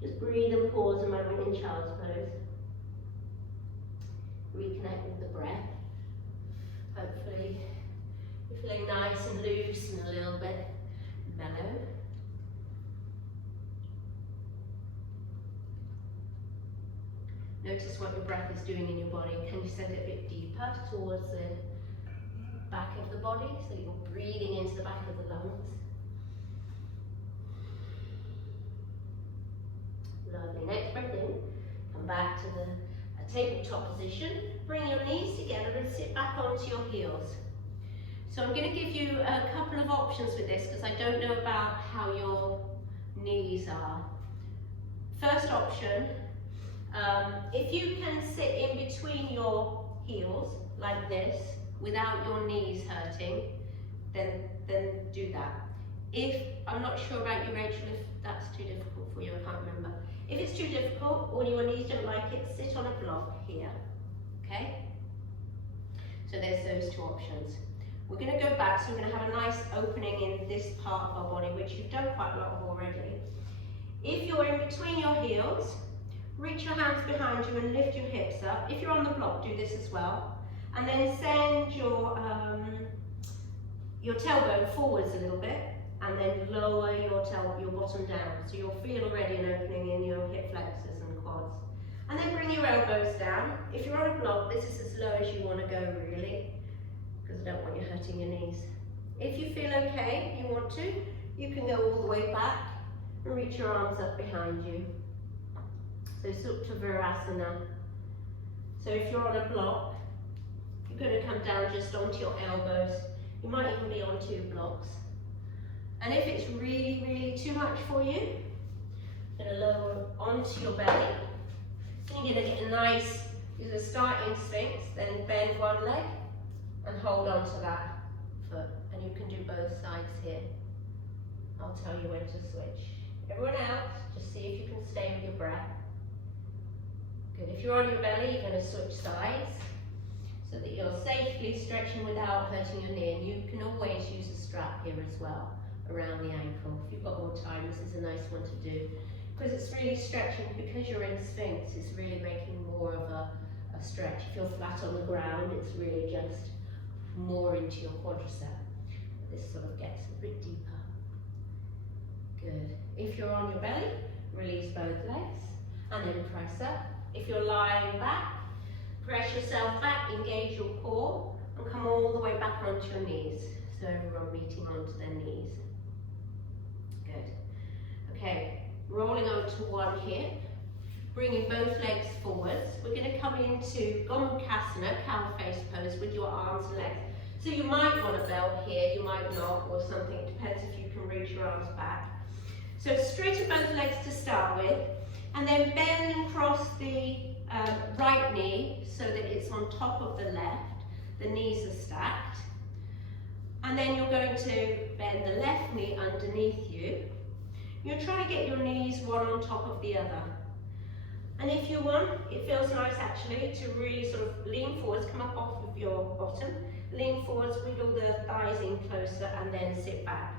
Just breathe and pause a moment in child's pose. Reconnect with the breath. Hopefully you're feeling nice and loose and a little bit mellow. Notice what your breath is doing in your body. Can you send it a bit deeper towards the back of the body so you're breathing into the back of the lungs? Lovely. Next breath in. Come back to a tabletop position. Bring your knees together and sit back onto your heels. So I'm going to give you a couple of options with this because I don't know about how your knees are. First option, if you can sit in between your heels like this without your knees hurting, then do that. If, I'm not sure about you Rachel, if that's too difficult for you, I can't remember. If it's too difficult or your knees don't like it, sit on a block here, okay? So there's those two options. We're going to go back, so we're going to have a nice opening in this part of our body, which you've done quite a lot of already. If you're in between your heels, reach your hands behind you and lift your hips up. If you're on the block, do this as well. And then send your tailbone forwards a little bit, and then lower your bottom down. So you'll feel already an opening in your hip flexors and quads. And then bring your elbows down. If you're on a block, this is as low as you want to go really, because I don't want you hurting your knees. If you feel okay, you want to, you can go all the way back and reach your arms up behind you. So Supta Virasana. So if you're on a block, you're going to come down just onto your elbows. You might even be on 2 blocks. And if it's really, really too much for you, you're going to lower onto your belly. Then you're going to get a nice, you're going to start in Sphinx, then bend one leg and hold on to that foot. And you can do both sides here. I'll tell you when to switch. Everyone else, just see if you can stay with your breath. Good. If you're on your belly, you're going to switch sides so that you're safely stretching without hurting your knee. And you can always use a strap here as well around the ankle. If you've got more time, this is a nice one to do. Because it's really stretching, because you're in Sphinx, it's really making more of a stretch. If you're flat on the ground, it's really just more into your quadricep. This sort of gets a bit deeper. Good. If you're on your belly, release both legs and then press up. If you're lying back, press yourself back, engage your core and come all the way back onto your knees. So everyone meeting onto their knees. Good. Okay, rolling onto one hip, bringing both legs forwards. We're going to come into Gomukhasana, cow face pose with your arms and legs. So you might want a belt here, you might not, or something. It depends if you can reach your arms back. So straighten both legs to start with, and then bend and cross the right knee so that it's on top of the left. The knees are stacked. And then you're going to bend the left knee underneath you. You're trying to get your knees one on top of the other. And if you want, it feels nice actually to really sort of lean forwards, come up off of your bottom, lean forwards, wiggle the thighs in closer, and then sit back.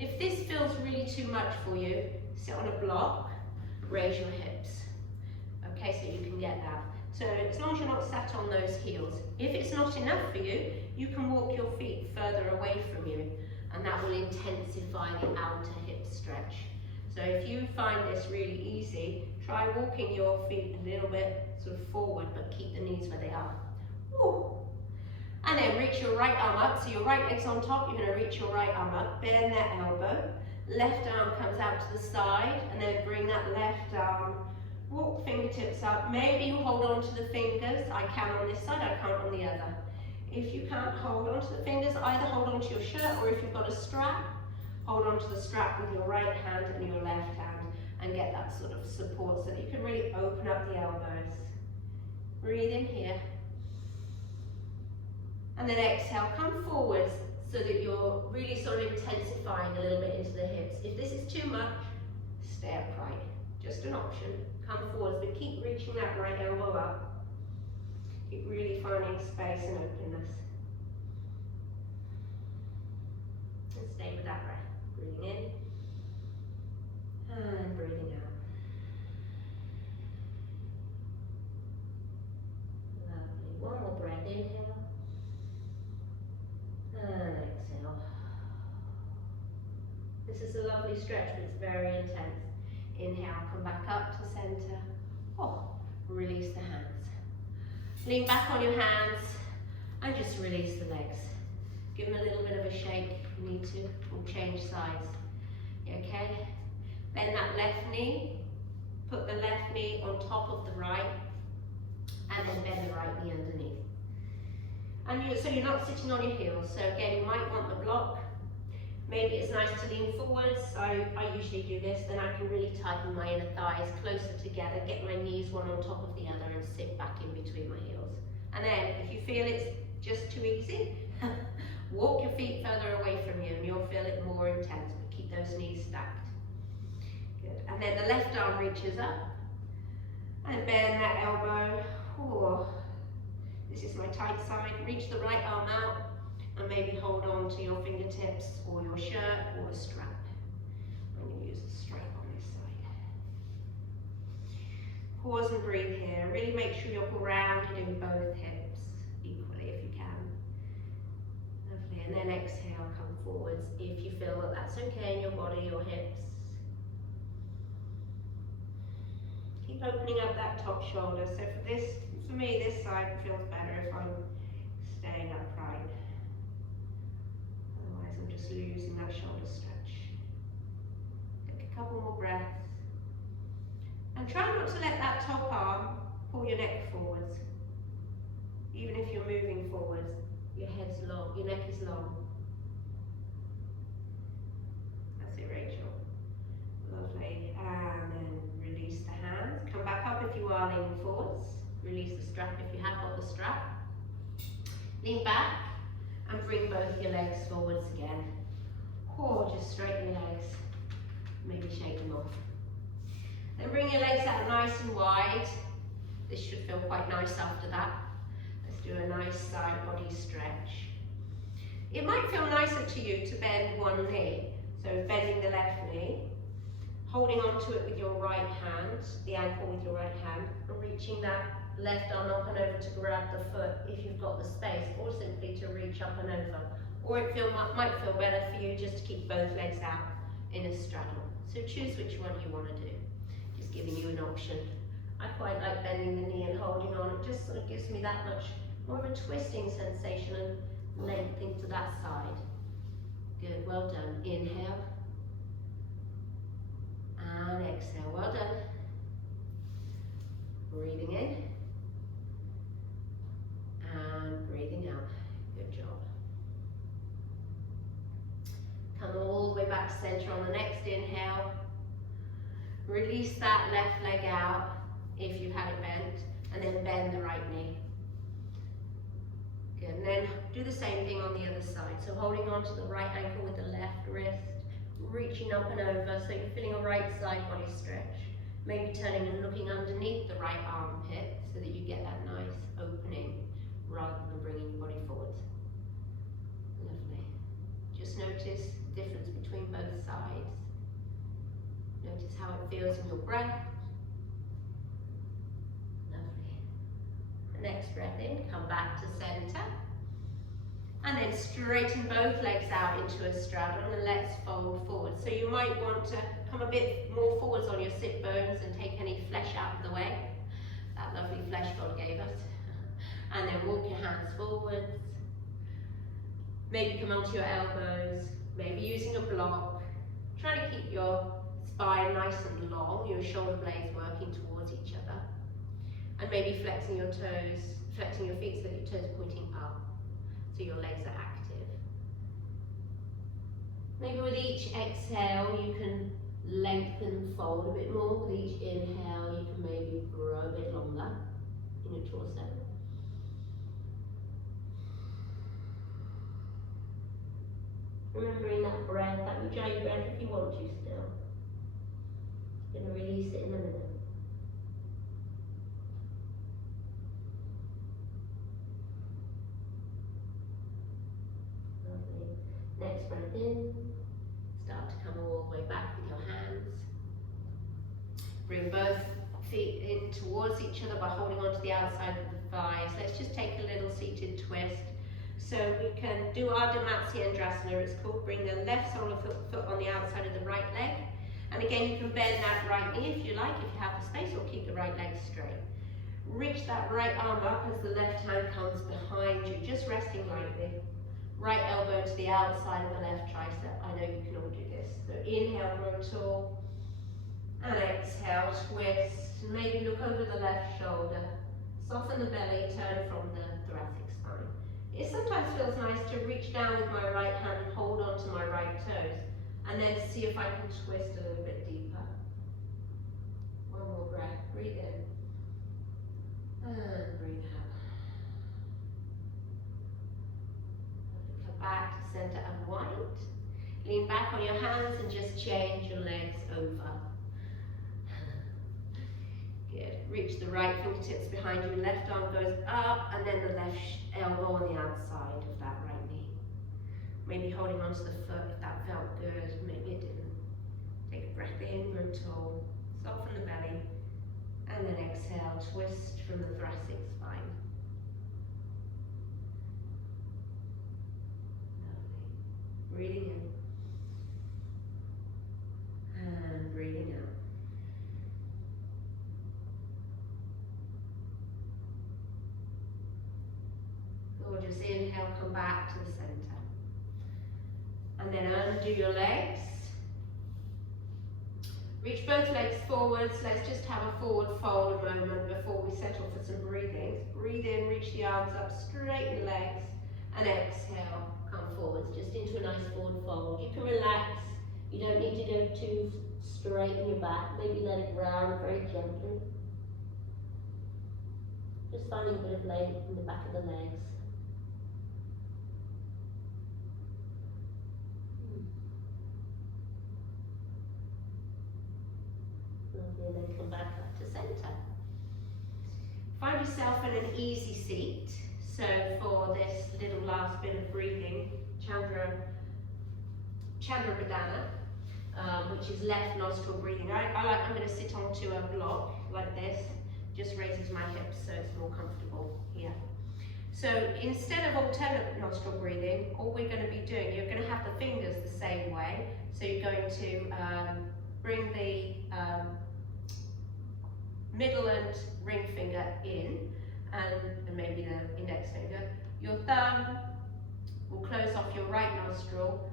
If this feels really too much for you, sit on a block, raise your hips. Okay, so you can get that. So as long as you're not sat on those heels. If it's not enough for you, you can walk your feet further away from you, and that will intensify the outer hip stretch. So if you find this really easy, try walking your feet a little bit sort of forward, but keep the knees where they are. Woo. And then reach your right arm up, so your right leg's on top, you're going to reach your right arm up, bend that elbow, left arm comes out to the side, and then bring that left arm, walk fingertips up, maybe you hold on to the fingers, I can on this side, I can't on the other. If you can't hold on to the fingers, either hold on to your shirt, or if you've got a strap, hold on to the strap with your right hand and your left hand, and get that sort of support so that you can really open up the elbows. Breathe in here. And then exhale, come forwards so that you're really sort of intensifying a little bit into the hips. If this is too much, stay upright. Just an option. Come forwards, but keep reaching that right elbow up. Keep really finding space and openness. And stay with that breath. Breathing in and breathing out. This is a lovely stretch, but it's very intense. Inhale, come back up to center. Oh, release the hands. Lean back on your hands and just release the legs. Give them a little bit of a shake if you need to, or change sides. You okay? Bend that left knee. Put the left knee on top of the right, and then bend the right knee underneath. And so you're not sitting on your heels. So again, you might want the block. Maybe it's nice to lean forwards. I usually do this, then I can really tighten my inner thighs closer together, get my knees one on top of the other and sit back in between my heels. And then if you feel it's just too easy, walk your feet further away from you and you'll feel it more intense, but keep those knees stacked. Good. And then the left arm reaches up and bend that elbow. Oh, this is my tight side. Reach the right arm out and maybe hold on to your fingertips or your shirt or a strap. I'm going to use a strap on this side. Pause and breathe here. Really make sure you're grounded in both hips equally if you can. Lovely. And then exhale, come forwards if you feel that that's okay in your body, your hips. Keep opening up that top shoulder. So for me, this side feels better if I'm staying upright. Otherwise, I'm just losing that shoulder stretch. Take a couple more breaths. And try not to let that top arm pull your neck forwards. Even if you're moving forwards, your head's long, your neck is long. That's it, Rachel. Lovely. And then release the hands. Come back up if you are leaning forwards. Release the strap if you have got the strap. Lean back and bring both your legs forwards again. Or just straighten your legs. Maybe shake them off. Then bring your legs out nice and wide. This should feel quite nice after that. Let's do a nice side body stretch. It might feel nicer to you to bend one knee. So bending the left knee, holding on to it with your right hand, the ankle with your right hand, and reaching that left arm up and over to grab the foot if you've got the space, or simply to reach up and over. Or it might feel better for you just to keep both legs out in a straddle. So choose which one you want to do. Just giving you an option. I quite like bending the knee and holding on. It just sort of gives me that much more of a twisting sensation and length into that side. Good, well done. Inhale. And exhale, well done. Breathing in. And breathing out. Good job. Come all the way back to center on the next inhale. Release that left leg out if you had it bent, and then bend the right knee. Good, and then do the same thing on the other side. So holding on to the right ankle with the left wrist, reaching up and over, so you're feeling a right side body stretch. Maybe turning and looking underneath the right armpit so that you get that nice opening rather than bringing your body forwards. Lovely. Just notice the difference between both sides. Notice how it feels in your breath. Lovely. The next breath in, come back to center. And then straighten both legs out into a straddle and let's fold forward. So you might want to come a bit more forwards on your sit bones and take any flesh out of the way. That lovely flesh God gave us. And then walk your hands forwards. Maybe come onto your elbows, maybe using a block. Try to keep your spine nice and long, your shoulder blades working towards each other. And maybe flexing your toes, flexing your feet so that your toes are pointing up, so your legs are active. Maybe with each exhale you can lengthen and fold a bit more. With each inhale you can maybe grow a bit longer in your torso. Remembering that breath, that Ujjayi breath if you want to still. Going to release it in a minute. Lovely. Next breath in. Start to come all the way back with your hands. Bring both feet in towards each other by holding onto the outside of the thighs. Let's just take a little seated twist. So we can do Ardha Matsyendrasana, it's called. Bring the left sole of the foot on the outside of the right leg. And again, you can bend that right knee if you like, if you have the space, or keep the right leg straight. Reach that right arm up as the left hand comes behind you, just resting lightly. Right elbow to the outside of the left tricep. I know you can all do this. So inhale, grow tall. And exhale, twist. Maybe look over the left shoulder. Soften the belly, turn from the thoracic spine. It sometimes feels nice to reach down with my right hand and hold on to my right toes. And then see if I can twist a little bit deeper. One more breath. Breathe in. And breathe out. Come back to center, unwind. Lean back on your hands and just change your legs over. Good. Reach the right fingertips behind you, left arm goes up, and then the left elbow on the outside of that right knee. Maybe holding onto the foot if that felt good, maybe it didn't. Take a breath in, grow tall, soften the belly, and then exhale, twist from the thoracic spine. Lovely. Breathing in, and breathing out. Gorgeous. Inhale, come back to the center. And then undo your legs. Reach both legs forwards. Let's just have a forward fold a moment before we settle for some breathing. Breathe in, reach the arms up, straighten the legs, and exhale, come forwards, just into a nice forward fold. You can relax. You don't need to go too straight in your back. Maybe let it round very gently. Just finding a bit of length in the back of the legs. And then come back up to center. Find yourself in an easy seat. So for this little last bit of breathing, Chandrabadana, which is left nostril breathing. I'm going to sit onto a block like this. Just raises my hips so it's more comfortable here. So instead of alternate nostril breathing, all we're going to be doing, you're going to have the fingers the same way. So you're going to bring the middle and ring finger in, and maybe the index finger. Your thumb will close off your right nostril,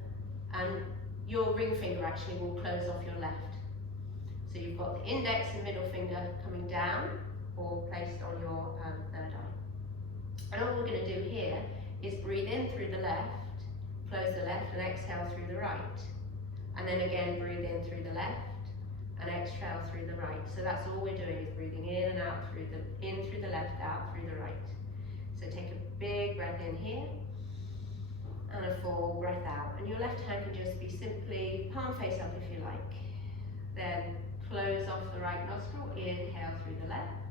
and your ring finger actually will close off your left. So you've got the index and middle finger coming down, or placed on your third eye. And all we're going to do here is breathe in through the left, close the left, and exhale through the right. And then again, breathe in through the left, and exhale through the right. So that's all we're doing, is breathing in and out through the left, out through the right. So take a big breath in here, and a full breath out. And your left hand can just be simply palm face up if you like. Then close off the right nostril, inhale through the left,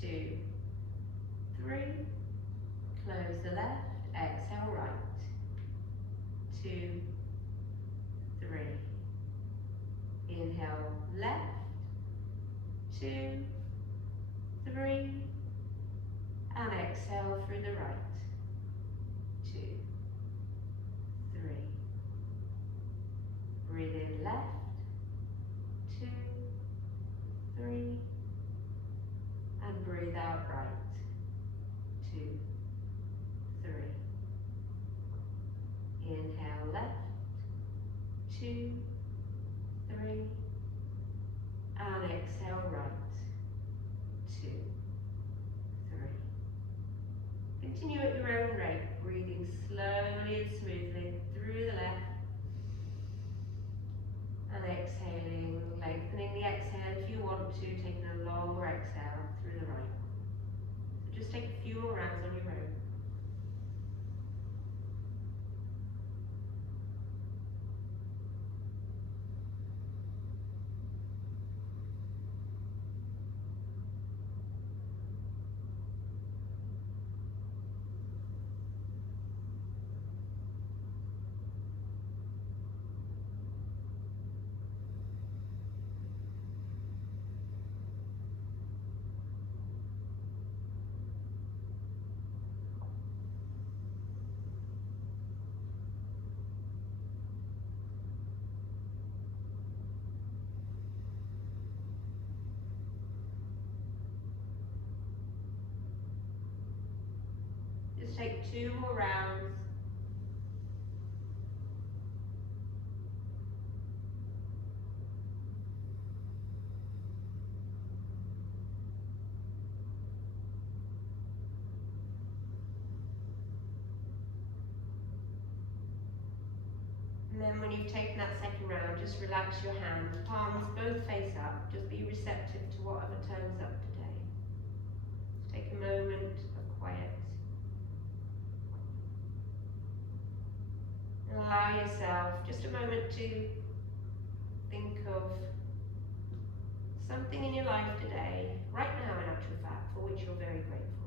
2, 3, close the left, exhale right, 2, 3, inhale left, 2, 3, and exhale through the right, 2, 3, breathe in left, 2, 3, and breathe out right, 2, 3, inhale left, 2, 3, and exhale right, 2, 3. Continue at your own rate, breathing slowly and smoothly through the left, and exhaling, lengthening the exhale if you want to, taking a longer exhale through the right. So just take a few more rounds on your own. take 2 more rounds. And then when you've taken that second round, just relax your hands, palms both face up, just be receptive to whatever turns up today. Just take a moment of quiet. And allow yourself just a moment to think of something in your life today, right now in actual fact, for which you're very grateful.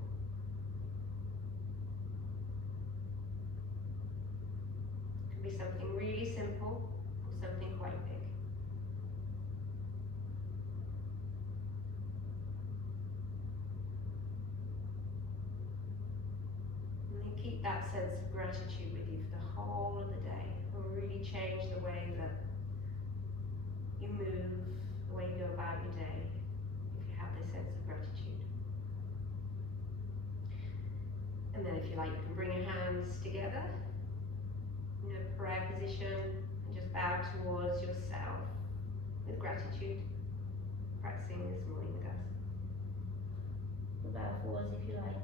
It could be something really simple or something quite big. And then keep that sense of gratitude with you for the whole of the day, and really change the way that you move, the way you go about your day, if you have this sense of gratitude. And then if you like, you can bring your hands together in a prayer position and just bow towards yourself with gratitude, practicing this morning with us. Bow forwards if you like.